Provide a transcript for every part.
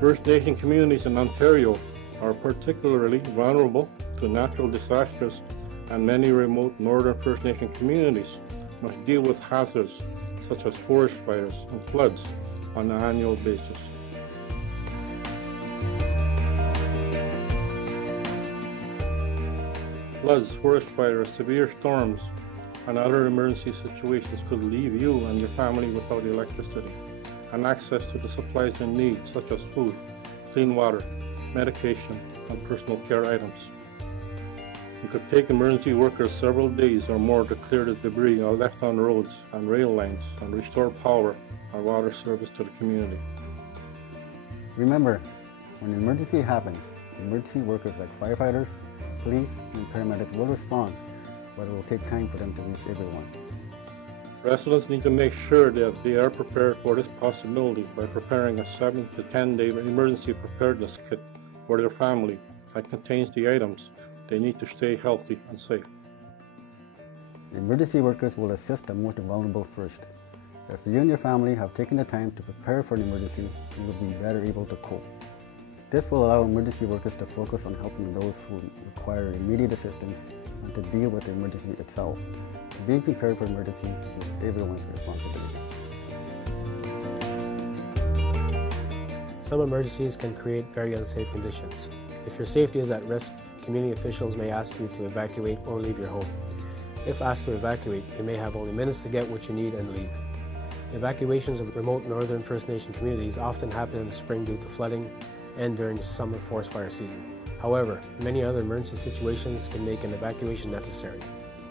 First Nation communities in Ontario are particularly vulnerable to natural disasters, and many remote northern First Nation communities must deal with hazards such as forest fires and floods on an annual basis. Floods, forest fires, severe storms, and other emergency situations could leave you and your family without electricity and access to the supplies they need, such as food, clean water, medication, and personal care items. It could take emergency workers several days or more to clear the debris left on roads and rail lines and restore power and water service to the community. Remember, when an emergency happens, emergency workers like firefighters, police, and paramedics will respond, but it will take time for them to reach everyone. Residents need to make sure that they are prepared for this possibility by preparing a 7 to 10 day emergency preparedness kit for their family that contains the items they need to stay healthy and safe. The emergency workers will assist the most vulnerable first. If you and your family have taken the time to prepare for an emergency, you will be better able to cope. This will allow emergency workers to focus on helping those who require immediate assistance and to deal with the emergency itself. Being prepared for emergencies is everyone's responsibility. Some emergencies can create very unsafe conditions. If your safety is at risk, community officials may ask you to evacuate or leave your home. If asked to evacuate, you may have only minutes to get what you need and leave. Evacuations of remote northern First Nation communities often happen in the spring due to flooding and during the summer forest fire season. However, many other emergency situations can make an evacuation necessary.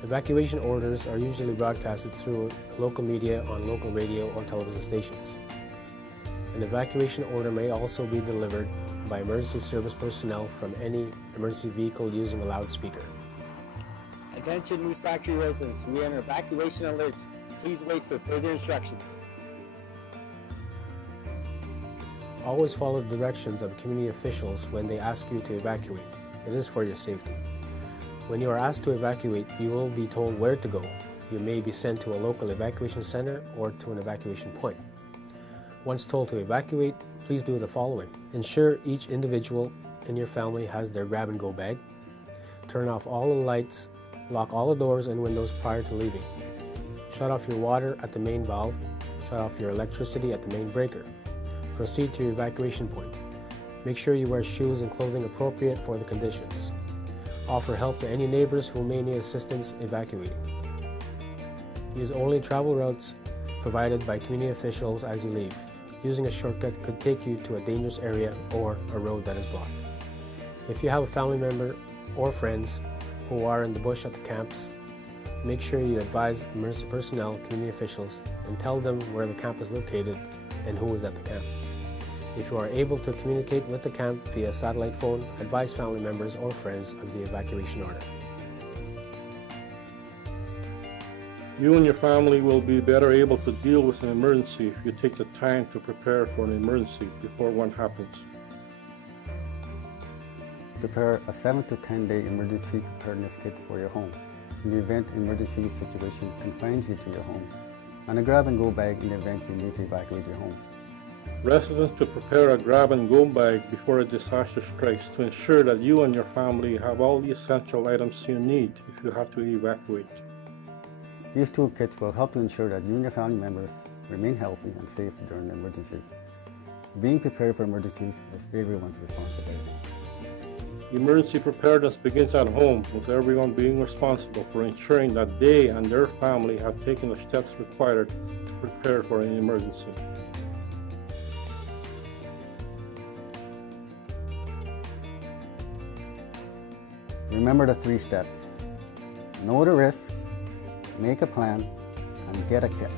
Evacuation orders are usually broadcasted through local media on local radio or television stations. An evacuation order may also be delivered by emergency service personnel from any emergency vehicle using a loudspeaker. Attention Moose Factory residents, we are on evacuation alert. Please wait for further instructions. Always follow the directions of community officials when they ask you to evacuate. It is for your safety. When you are asked to evacuate, you will be told where to go. You may be sent to a local evacuation center or to an evacuation point. Once told to evacuate, please do the following. Ensure each individual in your family has their grab-and-go bag. Turn off all the lights, lock all the doors and windows prior to leaving. Shut off your water at the main valve. Shut off your electricity at the main breaker. Proceed to your evacuation point. Make sure you wear shoes and clothing appropriate for the conditions. Offer help to any neighbors who may need assistance evacuating. Use only travel routes provided by community officials as you leave. Using a shortcut could take you to a dangerous area or a road that is blocked. If you have a family member or friends who are in the bush at the camps, make sure you advise emergency personnel, community officials, and tell them where the camp is located and who is at the camp. If you are able to communicate with the camp via satellite phone, advise family members or friends of the evacuation order. You and your family will be better able to deal with an emergency if you take the time to prepare for an emergency before one happens. Prepare a 7 to 10 day emergency preparedness kit for your home in the event an emergency situation confines you to your home, and a grab-and-go bag in the event you need to evacuate your home. Residents should prepare a grab-and-go bag before a disaster strikes to ensure that you and your family have all the essential items you need if you have to evacuate. These toolkits will help to ensure that you and your family members remain healthy and safe during an emergency. Being prepared for emergencies is everyone's responsibility. Emergency preparedness begins at home, with everyone being responsible for ensuring that they and their family have taken the steps required to prepare for an emergency. Remember the 3 steps. Know the risk, make a plan, and get a kit.